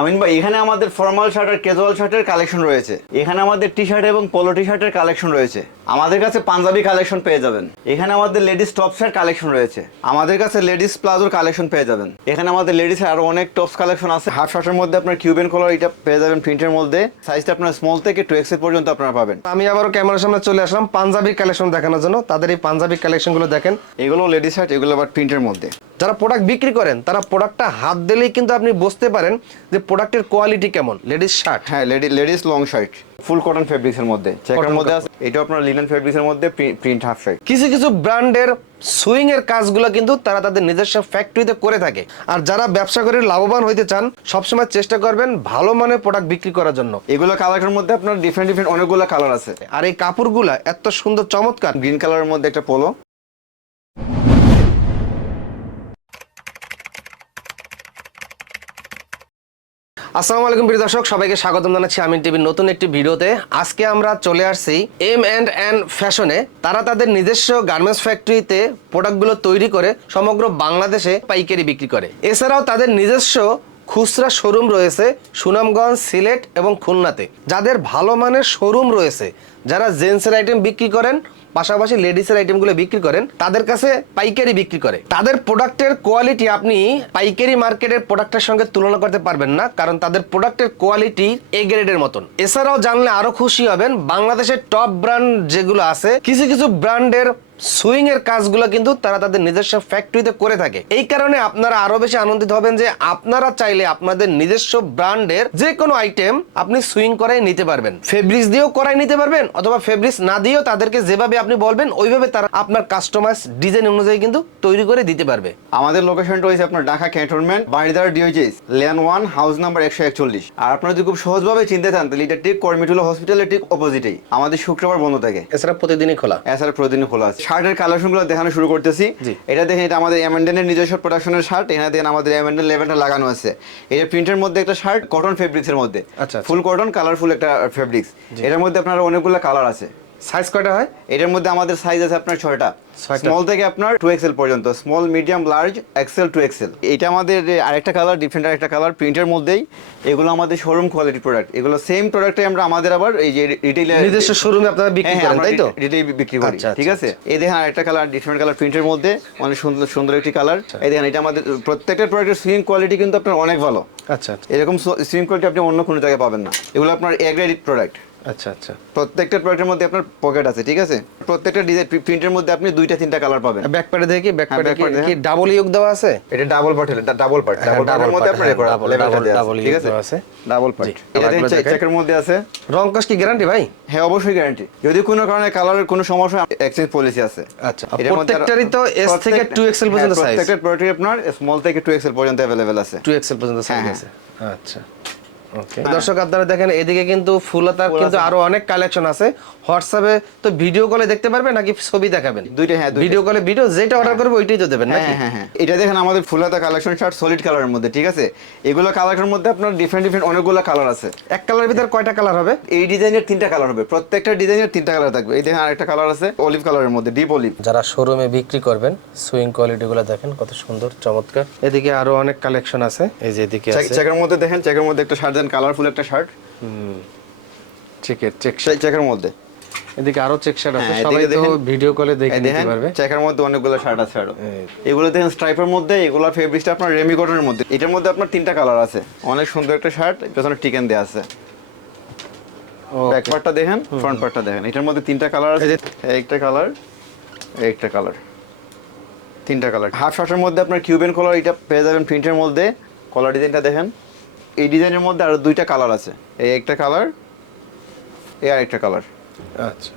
আমিন ভাই এখানে আমাদের ফর্মাল শার্ট আর ক্যাজুয়াল শার্টের কালেকশন রয়েছে। এখানে আমাদের টি শার্ট এবং পোলো টি শার্টের কালেকশন রয়েছে। আমাদের কাছে পাঞ্জাবি কালেকশন পেয়ে যাবেন। এখানে আমাদের লেডিস টপ শার্ট কালেকশন রয়েছে। আমাদের কাছে লেডিস প্লাজোর কালেকশন পেয়ে যাবেন। এখানে আমাদের লেডিস আরও অনেক টপস কালেকশন আছে। হাফ শার্টের মধ্যে আপনার কিউবেন কলার এটা পেয়ে যাবেন প্রিন্টের মধ্যে। সাইজটা আপনার স্মল থেকে টু এক্সেল পর্যন্ত আপনারা পাবেন। আমি আবারও ক্যামেরার সামনে চলে আসলাম পাঞ্জাবি কালেকশন দেখানোর জন্য। তাদের এই পাঞ্জাবি কালেকশনগুলো দেখেন। এগুলো লেডিস শার্ট এগুলো আবার প্রিন্টের মধ্যে। যারা প্রোডাক্ট বিক্রি করেন তারা প্রোডাক্টটা হাত দিলেই কিন্তু আপনি বুঝতে পারেন যে প্রোডাক্টের কোয়ালিটি কেমন? লেডিস শার্ট হ্যাঁ lady ladies long shirt full cotton fabrics এর মধ্যে। চেকের মধ্যে আছে এটা আপনার লিনেন ফেব্রিক্স এর মধ্যে প্রিন্ট হাফ শার্ট কিছু কিছু ব্র্যান্ডের সুইং এর কাজগুলো কিন্তু তারা তাদের নিজস্ব ফ্যাক্টরিতে করে থাকে। আর যারা ব্যবসা করে লাভবান হইতে চান সবসময় চেষ্টা করবেন ভালো মানের প্রোডাক্ট বিক্রি করার জন্য। এগুলো কালারের মধ্যে আপনার ডিফারেন্ট ডিফারেন্ট অনেকগুলো কালার আছে। আর এই কাপড়গুলা এত সুন্দর চমৎকার। গ্রিন কালারের মধ্যে একটা পোলো আসসালামু আলাইকুম প্রিয় দর্শক, সবাইকে স্বাগতম জানাচ্ছি আমিন টিভির নতুন একটি ভিডিওতে। আজকে আমরা চলে আসছি এম অ্যান্ড অ্যান্ড ফ্যাশনে তারা তাদের নিজস্ব গার্মেন্টস ফ্যাক্টরিতে প্রোডাক্টগুলো তৈরি করে সমগ্র বাংলাদেশে পাইকারি বিক্রি করে। এছাড়াও তাদের নিজস্ব খুচরা শোরুম রয়েছে সুনামগঞ্জ, সিলেট এবং খুলনাতে। যাদের ভালো মানের শোরুম রয়েছে, যারা জেন্টসের আইটেম বিক্রি করেন পাশাপাশি লেডিসের আইটেমগুলো বিক্রি করেন, তাদের কাছে পাইকারি বিক্রি করে। তাদের প্রোডাক্টের কোয়ালিটি আপনি পাইকারি মার্কেটের প্রোডাক্টের সঙ্গে তুলনা করতে পারবেন না, কারণ তাদের প্রোডাক্টের কোয়ালিটি এ গ্রেডের মতন। এছাড়াও জানলে আরও খুশি হবেন, বাংলাদেশের টপ ব্র্যান্ড যেগুলো আছে, কিছু কিছু ব্র্যান্ডের সুইং এর কাজগুলো কিন্তু তারা তাদের নিজস্ব ফ্যাক্টরিতে করে থাকে। এই কারণে আপনারা আরও বেশি আনন্দিত হবেন যে আপনারা চাইলে আপনাদের নিজস্ব ব্র্যান্ডের যে কোনো আইটেম আপনি সুইং করাই নিতে পারবেন। ফেব্রিক্স দিয়েও করাই নিতে পারবেন অথবা ফেব্রিক্স না দিয়েও তাদেরকে যেভাবে আপনি বলবেন ওইভাবে তারা আপনার কাস্টমাইজ ডিজাইন অনুযায়ী কিন্তু তৈরি করে দিতে পারবে। আমাদের লোকেশনটা রয়েছে আপনার Dhaka cantonment Baridhara DOHS lane one house number একশো একচল্লিশ। আর আপনারা যদি খুব সহজভাবে চিনতে চান তাহলে এটা ঠিক কর্মিটুলা হসপিটালের ঠিক অপোজিটেই আমাদের শুক্রবার বন্ধ থাকে। এছাড়া প্রতিদিনই খোলা। এছাড়া প্রতিদিনই খোলা আছে। শার্টের কালেকশনগুলো দেখানো শুরু করতেছি। এটা দেখেন এটা আমাদের এমএনডেনের নিজস্ব প্রোডাকশনের শার্ট এখানে দেখেন আমাদের এমএনডেন লেভেলটা লাগানো আছে। এটা প্রিন্টের মধ্যে একটা শার্ট কটন ফেব্রিক্সের মধ্যে। আচ্ছা, আচ্ছা। ফুল কটন কালারফুল একটা ফেব্রিক্স এটার মধ্যে আপনার অনেকগুলো কালার আছে। সাইজ কয়টা হয়? এটার মধ্যে আমাদের সাইজ আছে আপনার ছয়টা। স্মল থেকে আপনার টু এক্সেল পর্যন্ত। Small medium large XL two XL এটা আমাদের আরেকটা কালার ডিফারেন্ট আরেকটা কালার প্রিন্টের মধ্যেই। এগুলো আমাদের শোরুম কোয়ালিটি প্রোডাক্ট এগুলো সেম প্রোডাক্টে আমরা আমাদের আবার এই যে রিটেইলে নিজস্ব শোরুমে আপনারা বিক্রি করেন তাই তো? রিটেইল বিক্রি করি আচ্ছা, ঠিক আচ্ছা, আছে এই দেখেন আরেকটা কালার ডিফারেন্ট কালার প্রিন্টের মধ্যে। অনেক সুন্দর সুন্দর একটি কালার আচ্ছা। এই দেখেন এটা আমাদের প্রত্যেকটা প্রোডাক্টের সুইং কোয়ালিটি কিন্তু আপনার অনেক ভালো। আচ্ছা আচ্ছা। এরকম সুইং কোয়ালিটি আপনি অন্য কোনো জায়গায় পাবেন না। এগুলো আপনার এ গ্রেড প্রোডাক্ট আচ্ছা আচ্ছা প্রত্যেকটা প্রোডাক্টের মধ্যে আপনার পকেট আছে ঠিক আছে প্রত্যেকটা ডিজাইন প্রিন্টের মধ্যে আপনি দুইটা তিনটা কালার পাবেন ব্যাক প্যাডে দেখি ব্যাক হ্যাঁ, প্যাডে back part কি দেখেন। ডাবল ইয়োগ দেওয়া আছে এটা ডাবল পার্ট হলো এটা ডাবল পার্ট হ্যাঁ, ডাবল double পার্টের মধ্যে part, আপনার হ্যাঁ, রেকর্ড double, লেভেলটা double, দেয়া double আছে ঠিক use আছে দেওয়া আছে। ডাবল পার্ট জি, এটা দেখেন কালারগুলো দেখেন। চেকের মধ্যে আছে রং কস কি গ্যারান্টি ভাই হ্যাঁ অবশ্যই গ্যারান্টি যদি কোনো কারণে কালারের কোনো সমস্যা এক্সচেঞ্জ পলিসি আছে আচ্ছা, আর এটার মধ্যে আরো- প্রত্যেকটারই তো S থেকে প্রত্যেকটা- 2XL পর্যন্ত হ্যাঁ, size। প্রত্যেকটা প্রোডাক্টই আপনার স্মল থেকে 2XL পর্যন্ত अवेलेबल আছে টু এক্সেল পর্যন্ত সাইজ হ্যাঁ, আছে আচ্ছা ওকে দর্শক আপনারা দেখেন এদিকে কিন্তু ফুলতার কিন্তু আরও অনেক কালেকশন আছে। হোয়াটসঅ্যাপে তো ভিডিও কলে দেখতে পারবেন নাকি ছবি দেখাবেন? দুইটা হ্যাঁ ভিডিও কলে ভিডিও যেটা অর্ডার করবে ওইটাই তো দেবেন নাকি? হ্যাঁ হ্যাঁ হ্যাঁ। এটা দেখেন আমাদের ফুলাতা কালেকশন শার্ট সলিড কালারের মধ্যে ঠিক আছে? এগুলো কালারের মধ্যে আপনার ডিফারেন্ট ডিফারেন্ট অনেকগুলো কালার আছে। এক কালারের ভিতর কয়টা কালার হবে? এই ডিজাইনের তিনটা কালার হবে। প্রত্যেকটা ডিজাইনের তিনটা কালার থাকবে। এই দেখেন আরেকটা কালার আছে অলিভ কালারের মধ্যে ডিপ অলিভ যারা শোরুমে বিক্রি করবেন সুইং কোয়ালিটিগুলো দেখেন কত সুন্দর চমৎকার। এদিকে আরও অনেক কালেকশন আছে এই যে এদিকে আছে। চেকের মধ্যে দেখেন চেকের মধ্যে একটা শার্ট দেন কালারফুল একটা শার্ট চেকের চেক চেকের মধ্যে। এদিকে আরও চেক শার্ট আছে হ্যাঁ, সবাই তো ভিডিও কলে দেখে নিতে পারবে। চেকের মধ্যে অনেকগুলো শার্ট আছে আরও। এগুলো দেখেন স্ট্রাইপের মধ্যে এগুলো ফেব্রিক্সটা আপনার রেমি কটনের মধ্যে। এটার মধ্যে আপনার তিনটা কালার আছে। অনেক সুন্দর একটা শার্ট পেছনে টিকেন দেওয়া আছে। ব্যাক পার্টটা দেখেন ফ্রন্ট পার্টটা দেখেন। এটার মধ্যে তিনটা কালার আছে। একটা কালার একটা কালার তিনটা কালার হাফ শার্টের মধ্যে আপনার কিউবেন কলার এটা পেয়ে যাবেন প্রিন্টের মধ্যে। কলার ডিজাইনটা দেখেন। এই ডিজাইনের মধ্যে আরও দুইটা কালার আছে। এই একটা কালার এই আরেকটা কালার। আচ্ছা।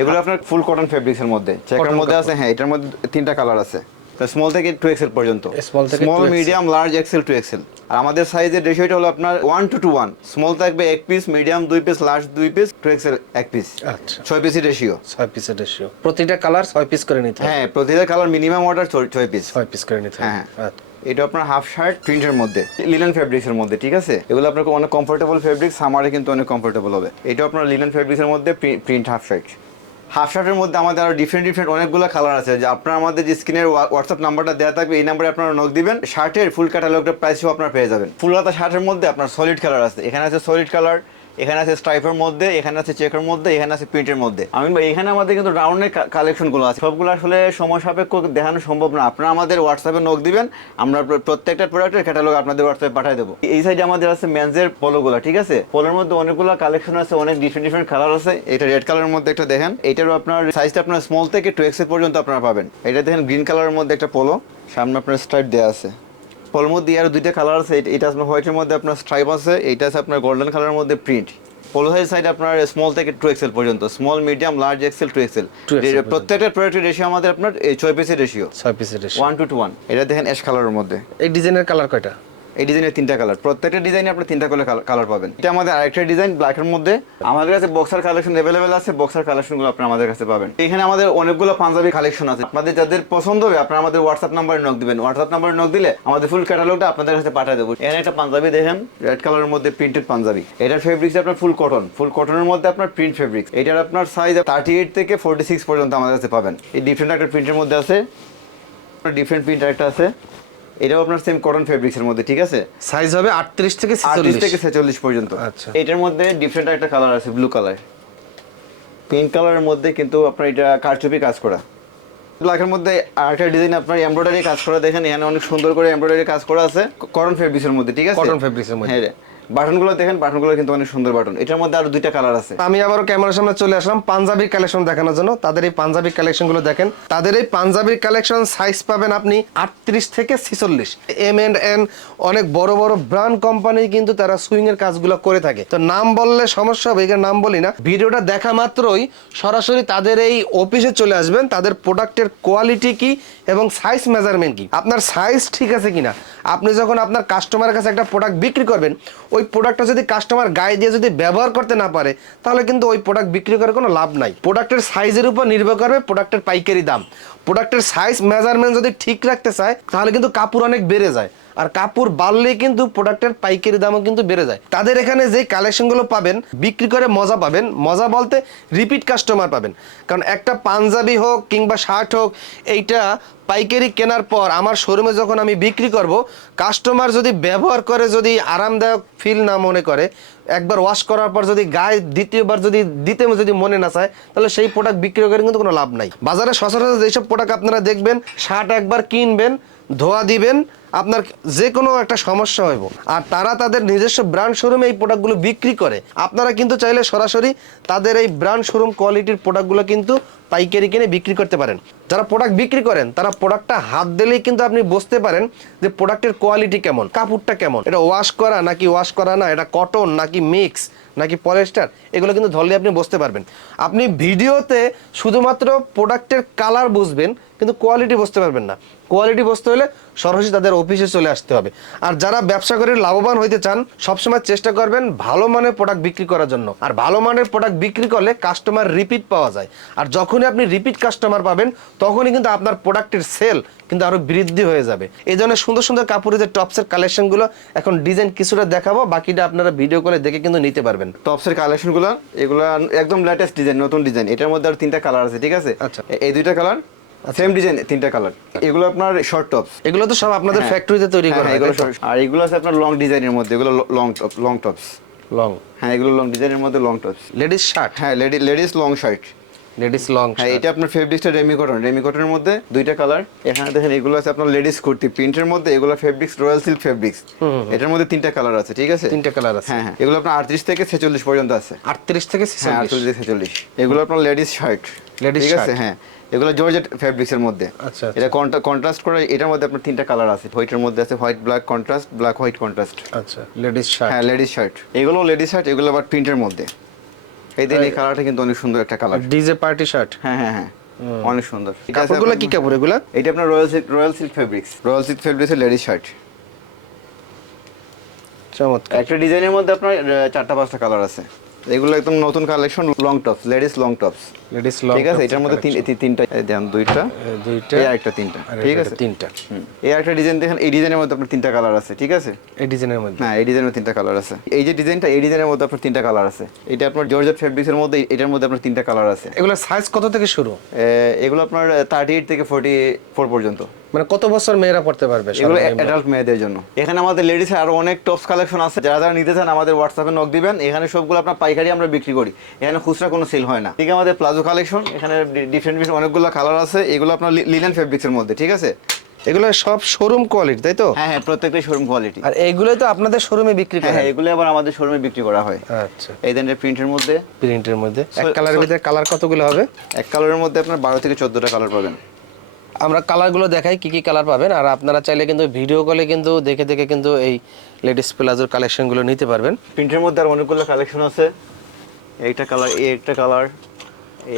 এগুলো আপনার ফুল কটন ফেব্রিক্স এর মধ্যে। চেকের মধ্যে আছে হ্যাঁ এটার মধ্যে তিনটা কালার আছে। স্মল থেকে টু এক্সেল পর্যন্ত। Small medium large XL two XL আর আমাদের সাইজের রেশিওটা হলো আপনার one two two one small থাকবে এক পিস মিডিয়াম দুই পিস লার্জ দুই পিস টু এক্সেল এক পিস আচ্ছা। ছয় পিসের রেশিও ছয় পিসের রেশিও প্রতিটা কালার ছয় পিস করে নিতে হ্যাঁ। প্রতিটা কালার মিনিমাম অর্ডার ছয় পিস ছয় পিস করে নিতে হ্যাঁ। আচ্ছা। এটা আপনার হাফ শার্ট প্রিন্টের মধ্যে লিনেন ফেব্রিক্স এর মধ্যে, ঠিক আছে? এগুলো আপনার অনেক কমফোর্টেবল ফেব্রিক সামারে কিন্তু অনেক কমফোর্টেবল হবে। এটা আপনার লিনেন ফেব্রিক্স এর মধ্যে প্রিন্ট হাফ শার্ট হাফ শার্টের মধ্যে আমাদের আরও ডিফারেন্ট ডিফারেন্ট অনেকগুলো কালার আছে। যে আপনার আমাদের যে স্ক্রিনের হোয়াটসঅ্যাপ নাম্বারটা দেওয়া থাকবে, এই নাম্বারে আপনারা নক দিবেন। শার্টের ফুল ক্যাটালগটা প্রাইসও আপনারা পেয়ে যাবেন। ফুল হাতা শার্টের মধ্যে আপনার সলিড কালার আছে। এখানে আছে সলিড কালার এখানে আছে স্ট্রাইপের মধ্যে, এখানে আছে চেকের মধ্যে, এখানে আছে প্রিন্টের মধ্যে। আমি এখানে আমাদের কিন্তু রাউন্ডের কালেকশনগুলো আছে। সবগুলো আসলে সময় সাপেক্ষ দেখানো সম্ভব না। আপনারা আমাদের হোয়াটসঅ্যাপে নক দিবেন, আমরা প্রত্যেকটা প্রোডাক্টের ক্যাটালগ আপনাদের হোয়াটসঅ্যাপে পাঠিয়ে দেবো। এই সাইডে আমাদের আছে মেন্সের পোলোগুলো ঠিক আছে? পোলোর মধ্যে অনেকগুলো কালেকশন আছে, অনেক ডিফারেন্ট ডিফারেন্ট কালার আছে। এটা রেড কালারের মধ্যে একটা দেখেন। এটারও আপনার সাইজটা আপনার স্মল থেকে টু এক্সেল পর্যন্ত আপনারা পাবেন। এটা দেখেন গ্রিন কালারের মধ্যে একটা পোলো সামনে আপনার স্ট্রাইপ দেওয়া আছে। পোলোর দিয়ে আর দুইটা কালার আছে এটা- আপনার হোয়াইটের মধ্যে আপনার স্ট্রাইপ আছে এইটা আছে আপনার গোল্ডেন কালারের মধ্যে প্রিন্ট পলো সাইজ সাইড আপনার স্মল থেকে টু এক্সেল পর্যন্ত small medium large XL two XL প্রত্যেকটা প্রোডাক্টের রেশিও আমাদের আপনার এই ছয় পিসের রেশিও ছয় পিসের ratio one two two one এটা দেখেন অ্যাশ কালারের মধ্যে। এই ডিজাইনের কালার কয়টা? এই ডিজাইনের তিনটা কালার প্রত্যেকটা ডিজাইনে আপনি তিনটা করে কালার পাবেন। এটা আমাদের আরেকটা ডিজাইন ব্ল্যাকের মধ্যে। আমাদের কাছে বক্সার কালেকশন অ্যাভেলেবেল আছে বক্সার কালেকশনগুলো আপনি আমাদের কাছে পাবেন। এখানে আমাদের অনেকগুলো পাঞ্জাবি কালেকশন আছে। আপনাদের যাদের পছন্দ হবে, আপনারা আমাদের হোয়াটসঅ্যাপ নাম্বারে নক দিবেন। হোয়াটসঅ্যাপ নাম্বারে নক দিলে আমাদের ফুল ক্যাটালগটা আপনাদের কাছে পাঠিয়ে দেবো। এখানে একটা পাঞ্জাবি দেখেন রেড কালারের মধ্যে প্রিন্টেড পাঞ্জাবি। এটার ফেব্রিক্স আপনার ফুল কটন ফুল কটনের মধ্যে আপনার প্রিন্ট ফেব্রিক্স এটার আপনার সাইজ থার্টি এইট থেকে ফোর্টি সিক্স পর্যন্ত আমাদের কাছে পাবেন। এই ডিফারেন্ট একটা প্রিন্টের মধ্যে আছে। ডিফারেন্ট প্রিন্ট একটা আছে। এটাও আপনার সেম কটন ফেব্রিক্সের মধ্যে ঠিক আছে? সাইজ হবে আটত্রিশ থেকে আটত্রিশ ছেচল্লিশ থেকে ছেচল্লিশ পর্যন্ত। আচ্ছা। এটার মধ্যে ডিফারেন্ট একটা কালার আছে ব্লু কালার পিঙ্ক কালারের মধ্যে কিন্তু আপনার এটা কারচুপি কাজ করা। ব্ল্যাকের মধ্যে আরেকটা ডিজাইন আপনার এমব্রয়ডারি কাজ করা। দেখেন এখানে অনেক সুন্দর করে এমব্রয়ডারি কাজ করা আছে কটন ফেব্রিক্সের মধ্যে ঠিক আছে? কটন ফেব্রিক্সের মধ্যে। হ্যাঁ বাটনগুলো দেখেন, বাটনগুলো কিন্তু অনেক সুন্দর বাটন। এটার মধ্যে আরও দুইটা কালার আছে। আমি আবারও ক্যামেরার সামনে চলে আসলাম পাঞ্জাবির কালেকশন দেখানোর জন্য। তাদের এই পাঞ্জাবির কালেকশনগুলো দেখেন। তাদের এই পাঞ্জাবির কালেকশন সাইজ পাবেন আপনি আটত্রিশ থেকে ছিচল্লিশ। এম এন্ড এন অনেক বড় বড় ব্র্যান্ড কোম্পানি কিন্তু তারা সুইং এর কাজগুলো করে থাকে। তো নাম বললে সমস্যা হবে, এখানে নাম বলি না। ভিডিওটা দেখা মাত্রই সরাসরি তাদের এই অফিসে চলে আসবেন। তাদের প্রোডাক্টের কোয়ালিটি কি এবং সাইজ মেজারমেন্ট কি? আপনার সাইজ ঠিক আছে কিনা? আপনি যখন আপনার কাস্টমারের কাছে একটা প্রোডাক্ট বিক্রি করবেন ওই প্রোডাক্টটা যদি কাস্টমার গায়ে দিয়ে যদি ব্যবহার করতে না পারে, তাহলে কিন্তু ওই প্রোডাক্ট বিক্রি করার কোনো লাভ নাই। প্রোডাক্টের সাইজের উপর নির্ভর করবে প্রোডাক্টের পাইকারি দাম। প্রোডাক্টের সাইজ মেজারমেন্ট যদি ঠিক রাখতে চায়, তাহলে কিন্তু কাপড় অনেক বেড়ে যায়। আর কাপড় বাড়লে কিন্তু প্রোডাক্টের পাইকারি দামও কিন্তু বেড়ে যায়। তাদের এখানে যে কালেকশনগুলো পাবেন, বিক্রি করে মজা পাবেন, মজা বলতে রিপিট কাস্টমার পাবেন। কারণ একটা পাঞ্জাবি হোক কিংবা শার্ট হোক, এইটা পাইকারি কেনার পর আমার শোরুমে যখন আমি বিক্রি করব কাস্টমার যদি ব্যবহার করে, যদি আরামদায়ক ফিল না মনে করে, একবার ওয়াশ করার পর যদি গায়ে দ্বিতীয়বার যদি দিতে যদি মনে না চায়, তাহলে সেই প্রোডাক্ট বিক্রি করে কিন্তু কোনো লাভ নাই। বাজারে সচরাচর যেসব প্রোডাক্ট আপনারা দেখবেন শার্ট একবার কিনবেন, ধোয়া দিবেন আপনার যে কোনো একটা সমস্যা হইব। আর তারা তাদের নিজস্ব ব্র্যান্ড শোরুমে এই প্রোডাক্টগুলো বিক্রি করে। আপনারা কিন্তু চাইলে সরাসরি তাদের এই ব্র্যান্ড শোরুম কোয়ালিটির প্রোডাক্টগুলো কিন্তু পাইকারি কিনে বিক্রি করতে পারেন। যারা প্রোডাক্ট বিক্রি করেন, তারা প্রোডাক্টটা হাত দিলেই কিন্তু আপনি বুঝতে পারেন যে প্রোডাক্টের কোয়ালিটি কেমন, কাপড়টা কেমন। এটা ওয়াশ করা নাকি ওয়াশ করা না, এটা কটন নাকি মিক্স নাকি পলিস্টার এগুলো কিন্তু ধরলে আপনি বুঝতে পারবেন। আপনি ভিডিওতে শুধুমাত্র প্রোডাক্টের কালার বুঝবেন কিন্তু কোয়ালিটি বুঝতে পারবেন না। কোয়ালিটি বুঝতে হলে সরাসরি তাদের অফিসে চলে আসতে হবে। আর যারা ব্যবসা করে লাভবান হইতে চান সবসময় চেষ্টা করবেন ভালো মানের প্রোডাক্ট বিক্রি করার জন্য। আর ভালো মানের প্রোডাক্ট বিক্রি করলে কাস্টমার রিপিট পাওয়া যায়। আর যখনই আপনি রিপিট কাস্টমার পাবেন তখনই কিন্তু আপনার প্রোডাক্টের সেল কিন্তু আরও বৃদ্ধি হয়ে যাবে। এই ধরনের সুন্দর সুন্দর কাপড়ের যে টপসের কালেকশনগুলো এখন ডিজাইন কিছুটা দেখাবো বাকিটা আপনারা ভিডিও করে দেখে কিন্তু নিতে পারবেন। টপসের কালেকশনগুলো এগুলো একদম লেটেস্ট ডিজাইন নতুন ডিজাইন এটার মধ্যে আর তিনটা কালার আছে ঠিক আছে? আচ্ছা। এই দুইটা কালার সেম ডিজাইন তিনটা কালার এগুলো আপনার শর্ট টপস এগুলো তো সব আপনাদের ফ্যাক্টরিতে তৈরি করা এগুলো আর এগুলো আছে আপনার লং ডিজাইনের মধ্যে এগুলো লং লং টপস লং হ্যাঁ এগুলো লং ডিজাইনের মধ্যে লং টপস লেডিস শার্ট হ্যাঁ lady ladies long shirt ladies long হ্যাঁ এটা আপনার ফেব্রিক্সটা রেমি কটন রেমি কটনের মধ্যে দুইটা কালার এখানে দেখেন এগুলো আছে আপনার লেডিস কুর্তি। প্রিন্টের মধ্যে এগুলো ফেব্রিক্স রয়্যাল সিল্ক ফেব্রিক্স এটার মধ্যে তিনটা কালার আছে ঠিক আছে? তিনটা কালার আছে। হ্যাঁ হ্যাঁ। এগুলো আপনার আটত্রিশ থেকে ছেচল্লিশ পর্যন্ত আছে। আটত্রিশ থেকে হ্যাঁ আটচল্লিশ ছেচল্লিশ। এগুলো আপনার লেডিস শার্ট Ladies ঠিক আছে? হ্যাঁ। এগুলো জর্জেট ফেব্রিক্স এর মধ্যে। আচ্ছা, আচ্ছা। এটা কন্ট্রাস্ট করে এটার মধ্যে আপনার তিনটা কালার আছে। হোয়াইটের মধ্যে আছে white black contrast black white contrast আচ্ছা লেডিস শার্ট হ্যাঁ লেডিস শার্ট এগুলো লেডিস শার্ট এগুলো আবার প্রিন্টের মধ্যে। এই দিন এই কালারটা কিন্তু অনেক সুন্দর একটা কালার ডিজে পার্টি শার্ট হ্যাঁ হ্যাঁ হ্যাঁ। অনেক সুন্দর। কাপড়গুলো কি কাপড় এগুলা? এটা আপনার royal silk royal silk fabrics royal silk ফেব্রিক্সের লেডিস শার্ট চমৎকার। একটা ডিজাইনের মধ্যে আপনার চারটা পাঁচটা কালার আছে। এগুলো একদম নতুন collection long tops ladies long tops ladies long ঠিক আছে? এটার মধ্যে তিন এই তিনটা দেন দুইটা। দুইটা। এই আরেকটা তিনটা। ঠিক আছে? তিনটা। এই একটা ডিজাইন দেখেন এই ডিজাইনের মধ্যে আপনার তিনটা কালার আছে ঠিক আছে? এই ডিজাইনের মধ্যে। হ্যাঁ এই ডিজাইনের তিনটা কালার আছে। এই যে ডিজাইনটা এই ডিজাইনের মধ্যে আপনার তিনটা কালার আছে। এটা আপনার জর্জেট ফেব্রিক্সের মধ্যে এটার মধ্যে আপনার তিনটা কালার আছে। এগুলো সাইজ কত থেকে শুরু? এগুলো আপনার থার্টি এইট থেকে ফোর্টি ফোর পর্যন্ত। মানে কত বছর মেয়েরা পড়তে পারবে এগুলো? অ্যাডাল্ট মেয়েদের জন্য। এখানে আমাদের লেডিস আরও অনেক টপস কালেকশন আছে। যারা যারা নিতে চান আমাদের হোয়াটসঅ্যাপে নক দিবেন। এখানে সবগুলো আপনার পাইকারি আমরা বিক্রি করি। এখানে খুচরা কোনো সেল হয় না। ঠিক আমাদের প্লাজো কালেকশন এখানে ডিফারেন্ট ডিফারেন্ট অনেকগুলো কালার আছে। এগুলো আপনার লিলেন ফেব্রিক্সের মধ্যে ঠিক আছে? এগুলো সব শোরুম কোয়ালিটি তাই তো? হ্যাঁ হ্যাঁ প্রত্যেকটাই শোরুম কোয়ালিটি আর এইগুলোই তো আপনাদের শোরুমে বিক্রি হ্যাঁ করে হ্যাঁ এগুলো আবার আমাদের শোরুমে বিক্রি করা হয়। আচ্ছা। এই ধরনের প্রিন্টের মধ্যে। প্রিন্টের মধ্যে। এক কালারের ভিতরে কালার কতগুলো হবে? এক কালারের মধ্যে আপনার বারো থেকে চোদ্দটা কালার পাবেন। আমরা কালারগুলো দেখাই কি কি কালার পাবেন আর আপনারা চাইলে কিন্তু ভিডিও কলে কিন্তু দেখে দেখে কিন্তু এই লেডিস প্লাজোর কালেকশনগুলো নিতে পারবেন। প্রিন্টের মধ্যে আর অনেকগুলো কালেকশন আছে। একটা কালার এই একটা কালার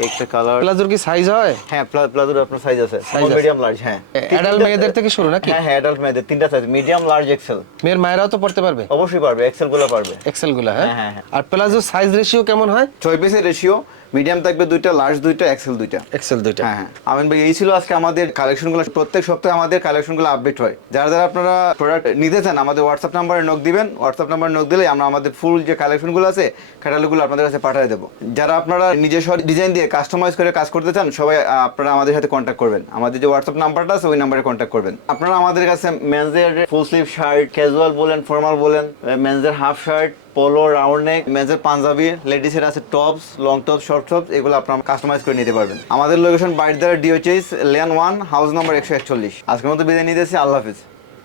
একটা কালার প্লাজোর কি সাইজ হয়? হ্যাঁ প্লাজোর আপনার সাইজ আছে? মিডিয়াম লার্জ হ্যাঁ। অ্যাডাল্ট মেয়েদের থেকে শুরু নাকি? হ্যাঁ হ্যাঁ অ্যাডাল্ট মেয়েদের তিনটা সাইজ মিডিয়াম লার্জ এক্সেল মেয়ের মায়েরাও তো পড়তে পারবে? অবশ্যই পারবে এক্সেলগুলো পারবে। এক্সেলগুলো হ্যাঁ? হ্যাঁ, হ্যাঁ, হ্যাঁ। আর প্লাজোর সাইজ রেশিও কেমন হয়? ছয় পিসের রেশিও মিডিয়াম থাকবে দুইটা লার্জ দুইটা এক্সেল দুইটা। এক্সেল দুইটা। হ্যাঁ হ্যাঁ। আমিন ভাই এই ছিল আজকে আমাদের কালেকশনগুলো প্রত্যেক সপ্তাহে আমাদের কালেকশনগুলো আপডেট হয়। যারা যারা আপনারা প্রোডাক্ট নিতে চান আমাদের হোয়াটসঅ্যাপ নাম্বারে নক দিবেন। হোয়াটসঅ্যাপ নাম্বার নক দিলে আমরা আমাদের ফুল যে কালেকশনগুলো আছে ক্যাটালগুলো আপনাদের কাছে পাঠিয়ে দেবো। যারা আপনারা নিজস্ব ডিজাইন দিয়ে কাস্টমাইজ করে কাজ করতে চান সবাই আপনারা আমাদের সাথে কন্ট্যাক্ট করবেন। আমাদের যে হোয়াটসঅ্যাপ নাম্বারটা আছে ওই নাম্বারে কন্ট্যাক্ট করবেন। আপনারা আমাদের কাছে মেন্সের ফুল স্লিভ শার্ট ক্যাজুয়াল বলেন ফর্মাল বলেন মেনজের half shirt polo, round neck, মেজের panjabi লেডিসের আছে tops, long tops, short tops, এগুলো আপনারা কাস্টমাইজ করে নিতে পারবেন। আমাদের location Baridhara DOHS lane one house number একশো একচল্লিশ। আজকের মতো বিদায় নিতেছি, আল্লাহ হাফিজ।